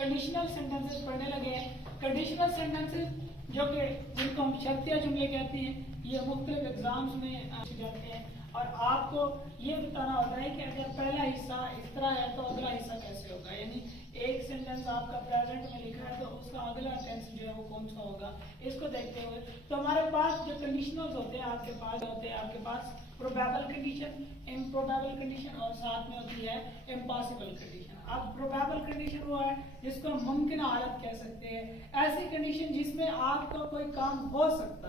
Conditional sentences पढ़ने लगे हैं। कंडीशनल सेंटेंसेस जो कि जिनको हम शर्तिया जुमले कहते हैं, ये मुख्तलिफ एग्जाम्स में पूछे जाते हैं और आपको ये बताना होता है कि अगर पहला हिस्सा इस तरह है तो अगला हिस्सा कैसे होगा। यानी एक सेंटेंस आपका प्रेजेंट में लिखा है तो उसका अगला टेंस जो है वो कौन सा होगा, इसको देखते हुए तो हमारे पास जो कंडीशनल्स होते हैं आपके पास प्रोबेबल कंडीशन, इम्प्रोबेबल कंडीशन और साथ में होती है इम्पॉसिबल कंडीशन। अब प्रोबेबल कंडीशन वो है जिसको हम मुमकिन हालत कह सकते हैं, ऐसी कंडीशन जिसमें आपका कोई काम हो सकता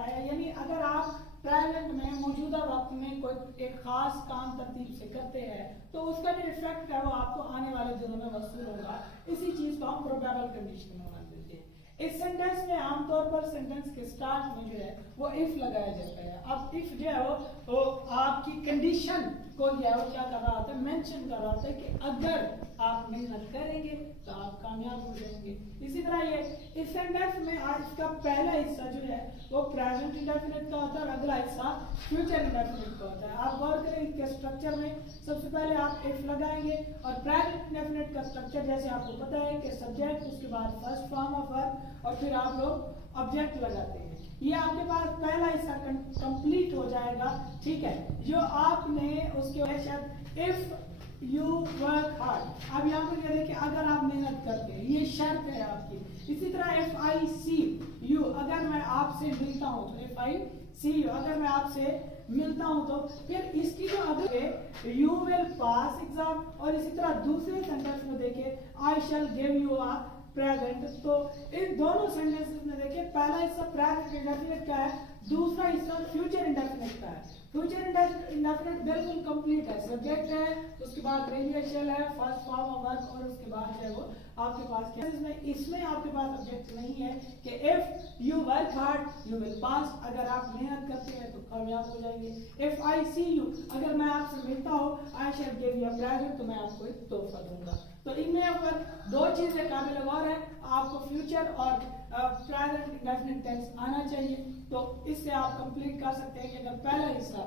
है, यानी अगर आप प्रेजेंट में मौजूदा वक्त में कोई एक खास काम तरतीब से करते हैं तो उसका जो इफेक्ट है वो आपको आने वाले दिनों में वसूल होगा। इसी चीज को हम प्रोबेबल कंडीशन में मान लेते हैं। इस सेंटेंस में आमतौर पर सेंटेंस के स्टार्ट में जो है वो इफ लगाया जाता है। अब इफ जो है वो आपकी कंडीशन को जो है वो क्या कर रहा होता है, मेंशन कर रहा होता है कि अगर आप मेहनत करेंगे तो आप कामयाब हो जाएंगे। इसी तरह ये इस सेंटेंस में आज इसका पहला हिस्सा जो है वो प्रेजेंट इंडेफिनिट का होता है और अगला हिस्सा फ्यूचर इंडेफिनिट का होता है। आप गौर करें इसके स्ट्रक्चर में सबसे पहले आप इफ लगाएंगे और प्रेजेंट इंडेफिनिट का स्ट्रक्चर जैसे आपको पता है कि सब्जेक्ट, उसके बाद फर्स्ट फॉर्म ऑफ वर्ब और फिर आप लोग ऑब्जेक्ट लगाते हैं। ये आपके पास पहला हिस्सा कंप्लीट हो जाएगा, ठीक है। जो आपने उसके बाद इफ यू वर्क हार्ड, अब यहाँ पर देखिए अगर आप मेहनत करते हैं, ये शर्त है आपकी। इसी तरह इफ आई सी यू, अगर मैं आपसे मिलता हूँ तो इफ आई सी यू, अगर मैं आपसे मिलता हूँ तो फिर इसकी जो अगले यू विल पास एग्जाम। और इसी तरह दूसरे सेंटेंस में देखिए I shall give you a present. तो इन दोनों सेंटेंसेस में देखिए पहला हिस्सा प्रेजेंट इंडेफिनिट का है, दूसरा हिस्सा फ्यूचर इंडेफिनिट का है। फ्यूचर इंडेफिनिट बिल्कुल कंप्लीट है, सब्जेक्ट है, उसके बाद रेडियल है, फर्स्ट फॉर्म ऑफ वर्ब और उसके बाद जो है वो आपके पास क्या है, इसमें आपके पास ऑब्जेक्ट नहीं है कि if you work hard you will pass, अगर आप मेहनत करते हैं तो कामयाब हो जाएंगे। इफ आई सी यू, अगर मैं आपसे मिलता हूँ, I shall give you a present, तो मैं आपको एक तोहफा दूंगा। तो इनमें अगर दो चीजें काबिल गौर है, आपको फ्यूचर और प्रेजेंट इंडेफिनिट टेंस आना चाहिए। तो इससे आप कंप्लीट कर सकते हैं कि अगर पहला हिस्सा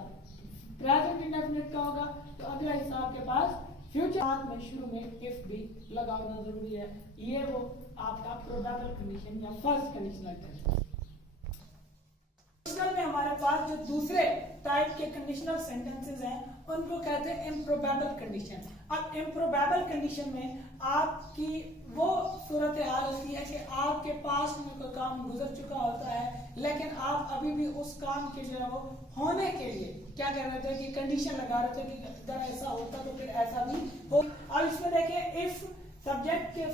प्रेजेंट इंडेफिनिट का होगा तो अगला हिस्सा आपके पास फ्यूचर, साथ में शुरू में इफ भी लगा होना जरूरी है। ये वो आपका प्रोबेबल कंडीशन या फर्स्ट कंडीशनल टेंस। में हमारे पास जो दूसरे टाइप के कंडीशनल सेंटेंसेस हैं उनको कहते हैं इम्प्रोबेबल कंडीशन। अब इम्प्रोबेबल कंडीशन में आपकी वो सूरत हाल होती है कि आपके पास में कोई काम गुजर चुका होता है लेकिन आप अभी भी उस काम के जो है वो होने के लिए क्या कर रहे थे कि कंडीशन लगा रहे थे कि अगर ऐसा होता तो फिर ऐसा भी हो। अब इसमें देखिए इफ सब्जेक्ट के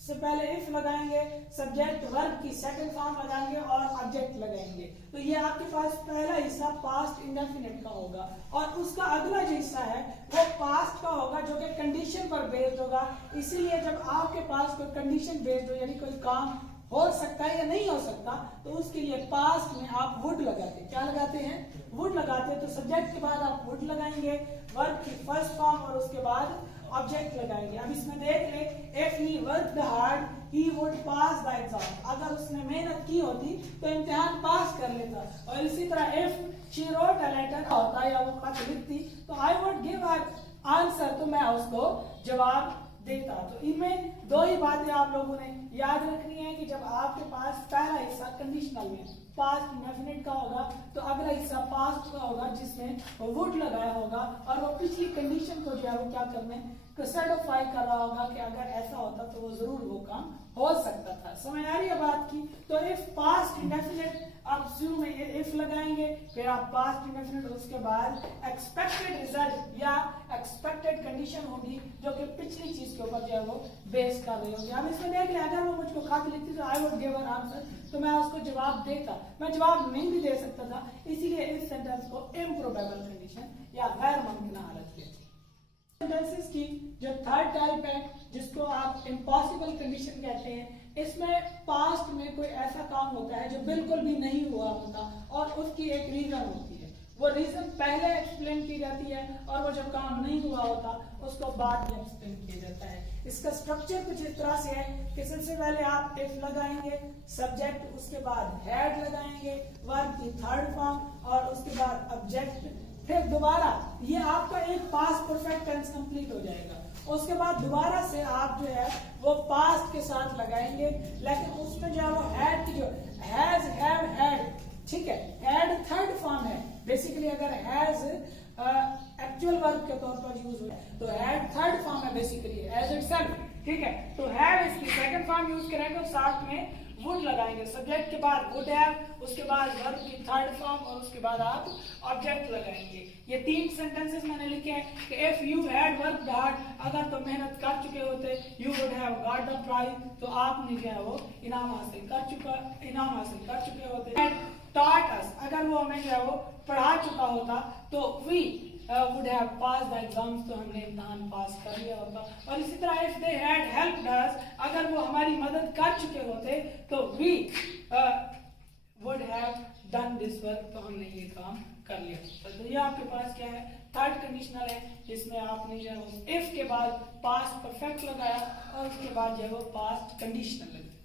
से पहले इफ लगाएंगे, सब्जेक्ट वर्ब की सेकंड फॉर्म लगाएंगे और ऑब्जेक्ट लगाएंगे। तो ये आपके पास पहला हिस्सा पास्ट इंडेफिनिट का होगा और उसका अगला जो हिस्सा है वो पास्ट का होगा जो कि कंडीशन पर बेस्ड होगा। इसीलिए जब आपके पास कोई कंडीशन बेस्ड हो यानी कोई काम हो सकता है या नहीं हो सकता तो उसके लिए पास्ट में आप वुड लगाते हैं। क्या लगाते हैं? वुड लगाते हैं। तो सब्जेक्ट के बाद आप वुड लगाएंगे, वर्ब की फर्स्ट फॉर्म और उसके बाद ऑब्जेक्ट लगाएंगे। अब इसमें देख ले, if he worked hard he would pass the exam, अगर उसने मेहनत की होती तो इम्तिहान पास कर लेता। और इसी तरह if she wrote a letter होता या वो खत लिखती तो I would give her answer, तो मैं उसको जवाब देता। तो इनमें दो ही बातें आप लोगों ने याद रखनी है कि जब आपके पास पहला हिस्सा कंडीशनल में पास्ट इंडेफिनिट का होगा तो अगला हिस्सा पास्ट का होगा जिसमें वुड लगाया होगा और वो पिछली कंडीशन को जो है वो क्या करने सर्टिफाई कर रहा होगा कि अगर ऐसा होता तो वो जरूर वो काम हो सकता था। समझ आ रही है बात की? तो इफ पास्ट इंडेफिनिट आप शुरू में इफ लगाएंगे, फिर आप पास्ट इंडेफिनिट, उसके बाद एक्सपेक्टेड रिजल्ट या एक्सपेक्टेड कंडीशन होगी जो कि पिछली चीज के ऊपर जो है वो बेस कर रही होगी। अब इसमें देख ले, अगर वो मुझको खत लिखती तो I would give her answer, तो मैं उसको जवाब देता। मैं जवाब नहीं भी दे सकता था, इसीलिए इस सेंटेंस को इम्प्रोबेबल कंडीशन या गैर मुमकिन हालत कहते हैं। सेंटेंसेस की जो थर्ड टाइप है जिसको आप इम्पॉसिबल कंडीशन कहते हैं, इसमें पास्ट में कोई ऐसा काम होता है जो बिल्कुल भी नहीं हुआ होता और उसकी एक रीजन होती है। वो रीजन पहले एक्सप्लेन की जाती है और वो जब काम नहीं हुआ होता उसको बाद में एक्सप्लेन किया जाता है। इसका स्ट्रक्चर कुछ इस तरह से है कि सबसे पहले आप इफ लगाएंगे, सब्जेक्ट, उसके बाद हैड लगाएंगे, वर्ब की थर्ड फॉर्म और उसके बाद ऑब्जेक्ट, फिर दोबारा ये आपका एक पास्ट परफेक्ट टेंस कंप्लीट हो जाएगा। उसके बाद दोबारा से आप जो है वो पास्ट के साथ लगाएंगे, लेकिन उसमें जो है वो हैड की जो हैज हैव हैड, ठीक है, हैड थर्ड फॉर्म है बेसिकली। अगर हैज एक्चुअल वर्ब के तौर पर यूज हुआ तो हैड थर्ड फॉर्म है बेसिकली एज इटसेल्फ, ठीक है। तो हैव इसकी सेकंड फॉर्म यूज करेंगे और साथ में वुड लगाएंगे, सब्जेक्ट के बाद वुड हैव, उसके बाद वर्ब की थर्ड फॉर्म और उसके बाद आप ऑब्जेक्ट लगाएंगे। ये 3 सेंटेंसेस मैंने लिखे हैं कि if you had worked hard, अगर तुम मेहनत कर चुके होते, you would have got the prize, तो आपने जो है वो इनाम हासिल कर चुके होते। टॉट अस, अगर वो हमें जो है वो पढ़ा चुका होता तो we would have pass the exams, तो हमने इम्तहान पास कर लिया होता। और इसी तरह if they had helped us, अगर वो हमारी मदद कर चुके होते तो we would have done this work, तो हमने ये काम कर लिया होता। तो ये आपके पास क्या है, थर्ड कंडीशनल है, जिसमें आपने जो है इफ के बाद पास्ट परफेक्ट लगाया और उसके बाद जो है वो पास्ट कंडीशनल लगाया।